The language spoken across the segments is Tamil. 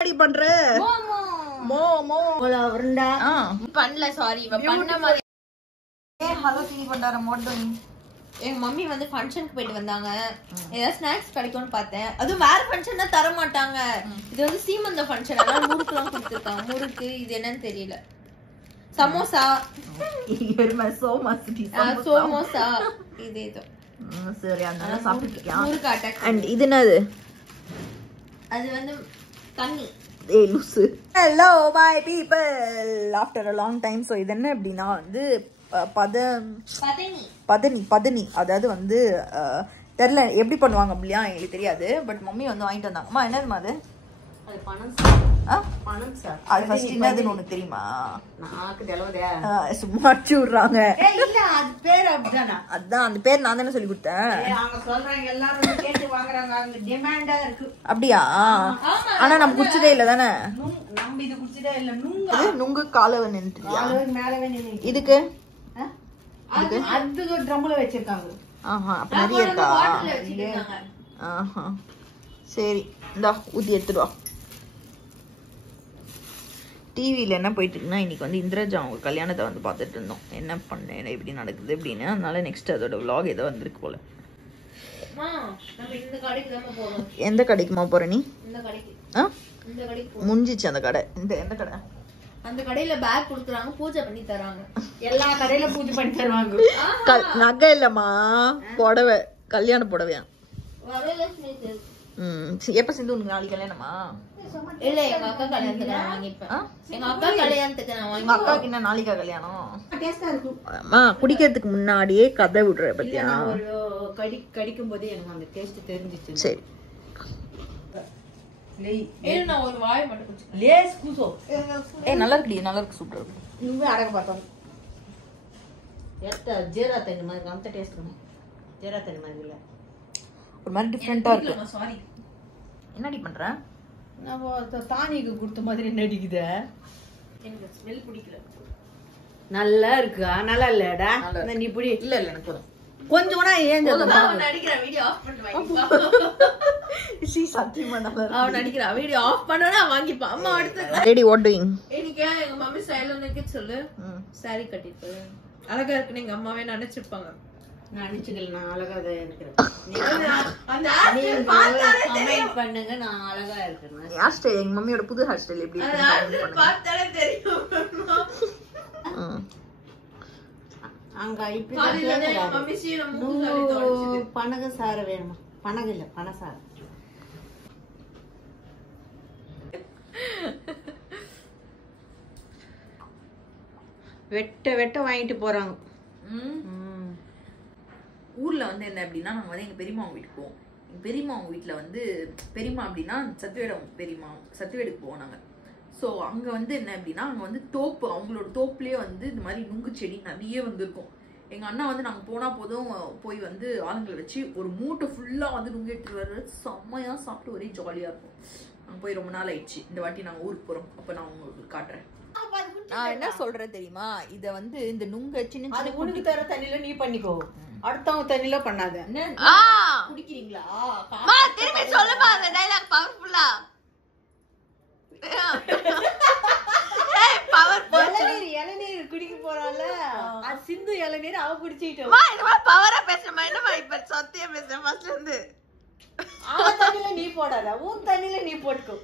பண்ற மோமோ உருண்டை பண்ணல சாரி பண்ண மாதிரி ஹலோ டிவி பண்றார மோட்டோ எங்க மம்மி வந்து ஃபங்க்ஷனுக்கு போயிட்டு வந்தாங்க ஏதாவது ஸ்நாக்ஸ் கிடைக்கும்னு பார்த்தேன் அதுவும் வேற ஃபங்க்ஷன்னா தர மாட்டாங்க இது வந்து சீமந்த ஃபங்க்ஷன் அதனால முறுக்குலாம் கொடுத்துருக்காங்க முறுக்கு இது என்னன்னு தெரியல சமோசா சோமோசா இது இது சரி அதனால சாப்பிட்டுருக்கியா முறுக்கு அட்டாக் அண்ட் இது என்னது அது வந்து தண்ணி ஏய் லூசு hello my people after a long time so இது என்ன அப்படின்னா வந்து பதனி அதாவது வந்து தெரியல எப்படி பண்ணுவாங்க அப்படியா எங்களுக்கு தெரியாது பட் மம்மி வந்து வாங்கிட்டு வந்தாங்கம்மா என்னதுமா அது அது ஃபர்ஸ்ட் என்னதுன்னு ஒண்ணு தெரியுமா சும்மா அடிச்சு விடுறாங்க அதான் அந்த பேர் நான் தானே சொல்லி கொடுத்தேன் அப்படியா ஆனா நம்ம குடிச்சதே இல்ல தானே நுங்கு காலவன் இதுக்கு நிறைய இருக்கா சரி இந்தா ஊத்தி எடுத்துட்டு வா டிவியில் என்ன போயிட்டு இருக்குன்னா இன்னைக்கு வந்து இந்திரஜா அவங்க கல்யாணத்தை வந்து பார்த்துட்டு இருந்தோம் என்ன பண்ணேன் எப்படி நடக்குது அப்படின்னு அதனால நெக்ஸ்ட் அதோட விளாக் ஏதோ வந்திருக்கு போல எந்த கடைக்குமா போற நீ முடிஞ்சிச்சு அந்த கடை எந்த கடை அந்த கடையில பேக் கொடுக்குறாங்க பூஜை பண்ணி தராங்க எல்லா கடையில பூஜை பண்ணி தருவாங்க நகை இல்லம்மா புடவை கல்யாண புடவையா எப்ப சிந்து உனக்கு நாளைக்கு கல்யாணமா இல்ல எங்க அக்கா கல்யாணத்துக்கு நான் வாங்கிப்பேன் எங்க அக்கா கல்யாணத்துக்கு நான் வாங்கி அக்காக்கு என்ன நாளைக்கா கல்யாணம் அம்மா குடிக்கிறதுக்கு முன்னாடியே கதை விடுற பத்தியா கடிக்கும் போதே எனக்கு அந்த டேஸ்ட் தெரிஞ்சிச்சு சரி நான் ஒரு வாய் மட்டும் லேஸ் கூசோ நல்லா இருக்கு சூப்பரா இருக்கு நீங்க அடக்க பார்த்தோம் எத்த ஜீரா தண்ணி மாதிரி அந்த டேஸ்ட் இருக்கும் ஜீரா தண்ணி மாதிரி இல்ல ஒரு மாதிரி டிஃபரெண்டா இருக்கு சாரி என்னடி பண்ற நம்ம தானிக்கு கொடுத்த மாதிரி நடிக்குது எனக்கு ஸ்மெல் பிடிக்கல நல்லா இருக்கா நல்லா இல்லடா நீ இப்படி இல்ல எனக்கு போதும் கொஞ்சம் கூட ஏன் அவன் நடிக்கிற வீடியோ ஆஃப் பண்ணிட்டு சத்தியமா நல்லா அவன் நடிக்கிற வீடியோ ஆஃப் பண்ணனா வாங்கிப்பான் அம்மா அடுத்து ரெடி வாட் டூயிங் எனக்கு எங்க மம்மி ஸ்டைல்ல நிக்க சொல்லு சாரி கட்டிட்டு அழகா இருக்குன்னு எங்க அம்மாவே நினைச்சிருப்பாங்க நான் நினைச்சுக்கல நான் அழகா தான் இருக்கிறேன் அந்த கமெண்ட் பண்ணுங்க நான் அழகா இருக்கேன் ஹேர் ஸ்டைல் எங்க மம்மியோட புது ஹேர் ஸ்டைல் எப்படி இருக்கு பார்த்தாலே தெரியும் அங்க இப்படி மம்மி சீன மூக்கு சொல்லி தோணுச்சு பனக சார வேணுமா பனக இல்ல பனசார வெட்ட வாங்கிட்டு போறாங்க ஊர்ல வந்து என்ன அப்படின்னா நாங்க வந்து எங்க பெரியம்மா வீட்டுக்கு போவோம் எங்க பெரியம்மா வீட்டுல வந்து பெரியம்மா அப்படின்னா சத்துவேடுக்கு போவோம் நாங்க ஸோ அங்கே வந்து என்ன அப்படின்னா அங்கே வந்து தோப்பு அவங்களோட தோப்புலேயே வந்து இந்த மாதிரி நுங்கு செடி நிறைய வந்துருக்கும் எங்கள் அண்ணா வந்து நாங்கள் போனால் போதும் போய் வந்து ஆளுங்களை வச்சு ஒரு மூட்டை ஃபுல்லாக வந்து நுங்கு எடுத்துகிட்டு வர்றது செம்மையாக சாப்பிட்டு ஒரே ஜாலியாக இருக்கும் நாங்கள் போய் ரொம்ப நாள் ஆயிடுச்சு இந்த வாட்டி நாங்கள் ஊருக்கு போகிறோம் அப்போ நான் உங்களுக்கு காட்டுறேன் நான் என்ன சொல்கிறேன் தெரியுமா இதை வந்து இந்த நுங்க சின்ன சின்ன உனக்கு தர தண்ணியில நீ பண்ணிக்கோ அடுத்தவங்க தண்ணியில பண்ணாத குடிக்கிறீங்களா திரும்பி சொல்லுமா அந்த டைலாக் பவர்ஃபுல்லா இளநீர் குடிக்க போறால அது சிந்து இளநீர் அவ குடிச்சிட்டு பவரா பேசுறமா என்னமா இப்ப சத்தியம் பேசுறேன் ஃபர்ஸ்ட்ல இருந்து அவன் தண்ணியில நீ போடாத உன் தண்ணியில நீ போட்டுக்கோ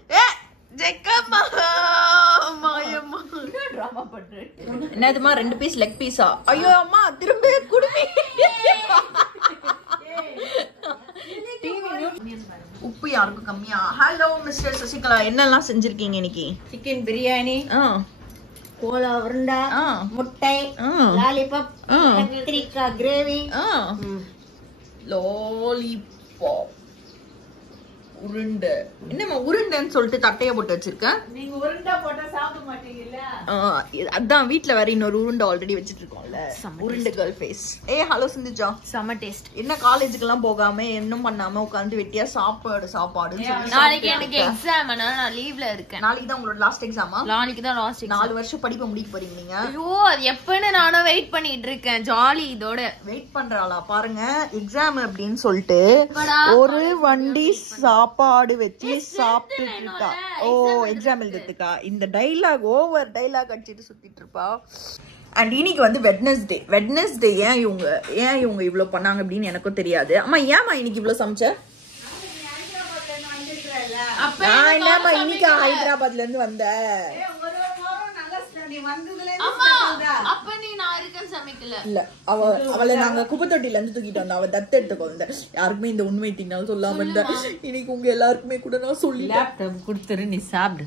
ஜெக்கம்மா மாயம்மா டிராமா பண்றேன் என்னதுமா 2 பீஸ் லெக் பீஸா ஐயோ அம்மா திரும்ப குடுமி உப்பு யாருக்கும் கம்மியா ஹலோ மிஸ்டர் சசிகலா என்னெல்லாம் செஞ்சிருக்கீங்க இன்னைக்கு சிக்கன் பிரியாணி கோலா உருண்டை முட்டை லாலிபாப் கத்திரிக்காய் கிரேவி லாலிபாப் உருண்டை என்னம்மா உருண்டைன்னு சொல்லிட்டு தட்டைய போட்டு வச்சிருக்கேன் நீங்க உருண்டை போட்டா சாப்பிட மாட்டீங்கல்ல அதான் வீட்ல வேற இன்னொரு உருண்டை ஆல்ரெடி வச்சிட்டு இருக்கோம்ல உருண்டை கேர்ள் ஃபேஸ் ஹலோ சிந்துஜா செம டேஸ்ட் என்ன காலேஜுக்கு எல்லாம் போகாம இன்னும் பண்ணாம உட்காந்து வெட்டியா சாப்பாடு நாளைக்கு எனக்கு எக்ஸாம் நான் லீவ்ல இருக்கேன் நாளைக்கு தான் உங்களோட லாஸ்ட் எக்ஸாமா நாளைக்கு தான் லாஸ்ட் 4 வருஷம் படிப்பை முடிக்க போறீங்க நீங்க ஐயோ அது எப்பன்னு நானும் வெயிட் பண்ணிட்டு இருக்கேன் ஜாலி இதோட வெயிட் பண்றாளா பாருங்க எக்ஸாம் அப்படின்னு சொல்லிட்டு ஒரு வண்டி சாப்பாடு சாப்பாடு வச்சு சாப்பிட்டுட்டு இருக்கா. ஓ எக்ஸாம் எழுதுறதுக்கா? இந்த டைலாக் ஓவர் டைலாக் அடிச்சுட்டு சுத்திட்டு இருப்பா. அண்ட் இன்னைக்கு வந்து வெட்னஸ்டே ஏன் இவங்க இவ்வளோ பண்ணாங்க அப்படின்னு எனக்கும் தெரியாது. அம்மா ஏமா இன்னைக்கு இவ்வளோ சமைச்ச? நான் என்னம்மா இன்னைக்கு ஹைதராபாத்ல இருந்து வந்த? இல்ல அவளை நாங்க குப்பை தொட்டில இருந்து தூக்கிட்டு வந்தோம். அவ தத்து எடுத்துக்கோ. யாருக்குமே இந்த உண்மை தின்னாலும் சொல்லாம இருந்த. இன்னைக்கு உங்க எல்லாருக்குமே கூட நான் சொல்லி கொடுத்துரு, நீ சாப்பிடு.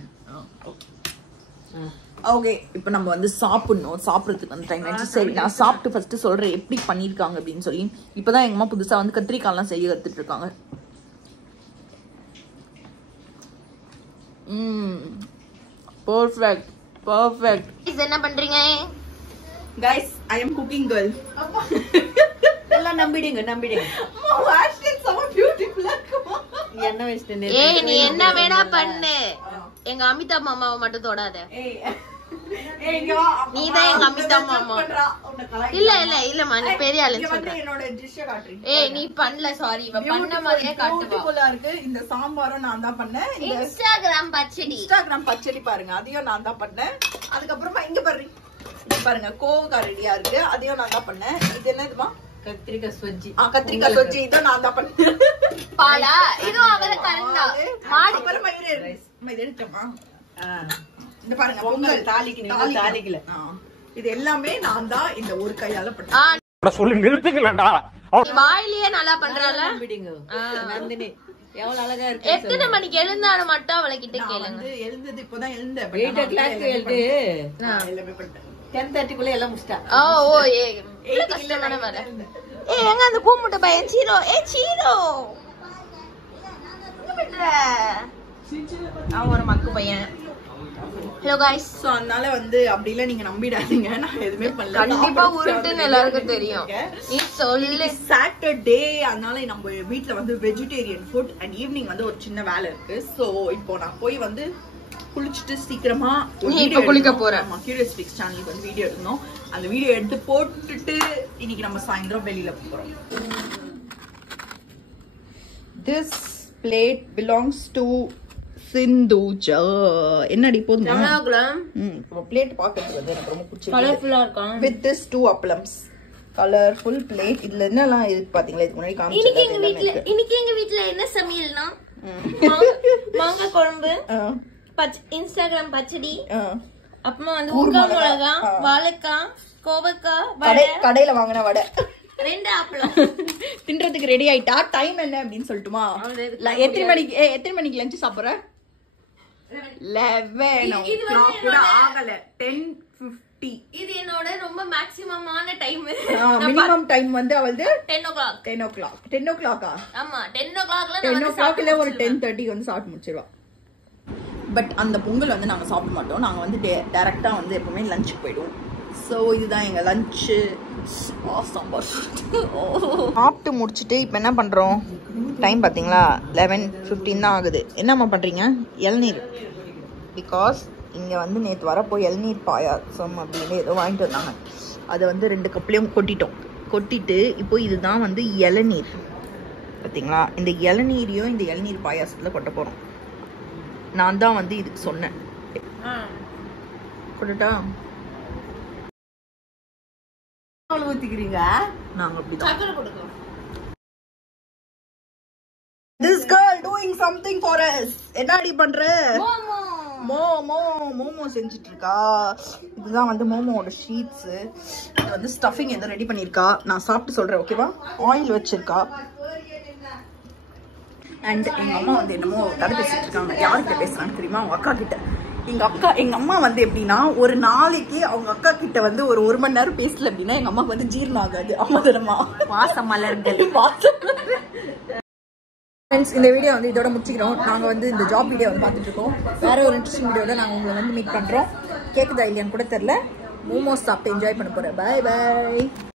ஓகே, இப்போ நம்ம வந்து சாப்பிட்றதுக்கு வந்து டைம் ஆயிடுச்சு. சரி, நான் சாப்பிட்டு ஃபர்ஸ்ட் சொல்றேன் எப்படி பண்ணிருக்காங்க அப்படின்னு சொல்லி. இப்பதான் எங்க அம்மா புதுசா வந்து கத்திரிக்காய்லாம் செய்ய கத்துட்டு இருக்காங்க. பர்ஃபெக்ட். என்ன பண்றீங்க guys? I am cooking girl. எல்லாம் நம்பிடுங்க. என்ன வச்சிட்டு ஏய் நீ என்ன வேணா பண்ணு, எங்க அமிதா மாமாவை மட்டும் தொடாத. நீதான் எங்க அமிதா மாமா. இல்லம்மா, நீ பெரிய ஆளுன்னு சொல்றேன். ஏய் நீ பண்ணல, சாரி. இவ பண்ண மாதிரியே காட்டுவா. இருக்கு. இந்த சாம்பாரும் நான் தான் பண்ணேன். இன்ஸ்டாகிராம் பச்சடி பாருங்க, அதையும் நான் தான் பண்ணேன். அதுக்கப்புறமா இங்க பாருங்க கோவக்காய் ரெடியா இருக்கு, அதையும் நான் தான் பண்ணேன். இது என்னதுமா? கத்திரிக்காய் சொஜ்ஜி. இதை நான் தான் பண்ணேன். பாலா இது அவர கரண்டா மாடி அப்புறமா இது எடுத்தமா. இந்த பாருங்க பொங்கல் தாளிக்கல. இது எல்லாமே நான் தான் இந்த ஒரு கையால பண்ணேன். சொல்லி நிறுத்துக்கலடா. வாயிலேயே நல்லா பண்றால. நந்தினி எவ்வளவு அழகா இருக்கு. எத்தனை மணிக்கு எழுந்தாலும் மட்டும் அவளை கிட்ட கேளுங்க. எழுந்தது இப்பதான் எழுந்தேன். 8 o'clock எழுது. எல்லாமே பண்ணிட்டேன். 10:30 எல்லாம் முடிச்சிட்டா. ஓ ஏ கஷ்டமான வேலை. ஏய் எங்க அந்த கூமுட்ட பையன் சீரோ? சீரோ என்ன பண்ற? நான் ஒரு மக்கு பையன். Hello guys. சோ அதனால வந்து அப்படி இல்ல, நீங்க நம்பிடாதீங்க, நான் எதுவுமே பண்ணல. கண்டிப்பா உருட்டுன்னு எல்லாருக்கும் தெரியும். நீ சொல்லு. சாட்டர்டே, அதனால நம்ம வீட்ல வந்து வெஜிடேரியன் ஃபுட். அண்ட் ஈவினிங் வந்து ஒரு சின்ன வேலை இருக்கு. சோ இப்போ நான் போய் வந்து குளிச்சுட்டு சீக்கிரமா குளிக்க போறேன். கியூரியஸ் பிக்ஸ் சேனலுக்கு வந்து வீடியோ எடுக்கணும். அந்த வீடியோ எடுத்து போட்டுட்டு இன்னைக்கு நம்ம சாயந்தரம் வெளியில போறோம். This plate belongs to Sindhuja. என்னடி போதுமா? பிளேட் பாக்கிறதுக்கு வந்து எனக்கு ரொம்ப பிடிச்சிருக்கு. கலர்ஃபுல்லா இருக்கும். With this 2 appalams. Colourful plate. இதுல என்னலாம் இருக்கு பாத்தீங்களா? இதுக்கு முன்னாடி காமிச்சது. இன்னைக்கு எங்க வீட்ல என்ன சமையல்னா மாங்காய் குழம்பு, இன்ஸ்டாகிராம் பச்சடி, அப்புறமா வந்து ஊறுகாய் மிளகா, வாழைக்காய், கோவக்காய், கடையில வாங்கின வடை, 2 அப்பளம். தின்றதுக்கு ரெடி ஆயிட்டா. டைம் என்ன அப்படின்னு சொல்லட்டுமா? எத்தனை மணிக்கு லஞ்ச் சாப்பிடுற? 11 கூட ஆகல. 10:50. இது என்னோட ரொம்ப மேக்ஸிமமான டைம். மினிமம் டைம் வந்து அவளது 10 o'clock. 10 o'clock. ஆமா 10 o'clockல 10 o'clockல ஒரு 10:30 வந்து சாப்பிட்டு முடிச்சிருவா. பட் அந்த பொங்கல் வந்து நாங்க சாப்பிட மாட்டோம். நாங்க வந்து டைரக்டா வந்து எப்பவுமே லஞ்சுக்கு போயிடுவோம். ஸோ இதுதான் எங்க லஞ்சு. சாம்பார் சாப்பிட்டு முடிச்சுட்டு இப்போ என்ன பண்றோம்? டைம் பார்த்தீங்களா? 11:15 தான் ஆகுது. என்னம்மா பண்றீங்க? இளநீர். பிகாஸ் இங்கே வந்து நேற்று வரப்போ இளநீர் பாயாசம் அப்படின்னு ஏதோ வாங்கிட்டு வந்தாங்க. அதை வந்து 2 கப்லையும் கொட்டிட்டு இப்போ இதுதான் வந்து இளநீர். பார்த்தீங்களா? இந்த இளநீரையும் இந்த இளநீர் பாயாசத்தில் கொட்ட போகிறோம். நான் தான் வந்து இதுக்கு சொன்னேன். கொட்டா ஊத்திக்கிறீங்க. நாங்க அப்படிதான். This girl doing something for us. என்னடி பண்ற? மோமோ செஞ்சுட்டு இருக்கா. இதுதான் வந்து மோமோட ஷீட்ஸ். இது வந்து ஸ்டஃபிங் எதோ ரெடி பண்ணிருக்கா. நான் சாப்பிட்டு சொல்றேன், ஓகேவா? ஆயில் வச்சிருக்கா. அண்ட் எங்க அம்மா வந்து என்னமோ கதை பேசிட்டு இருக்காங்க. யார்கிட்ட பேசுறாங்க தெரியுமா? அவங்க அக்கா கிட்ட. எங்க அம்மா வந்து எப்படின்னா, ஒரு நாளைக்கு அவங்க அக்கா கிட்ட வந்து ஒரு 1 மணி நேரம் பேசல அப்படின்னா எங்க அம்மாக்கு வந்து ஜீரணம் ஆகாது. அம்மா வாசம் மலர்கள். இந்த வீடியோ வந்து இதோட முடிச்சுக்கிறோம். நாங்க வந்து இந்த ஜாப் வீடியோ வந்து பார்த்துட்டு இருக்கோம். வேற ஒரு இன்ட்ரெஸ்டிங் வீடியோல நாங்க உங்களை வந்து மீட் பண்றோம். கேக்குதா இல்லையான்னு கூட தெரியல. மோமோஸ் சாப்பிட்டு என்ஜாய் பண்ண போறேன். Bye by.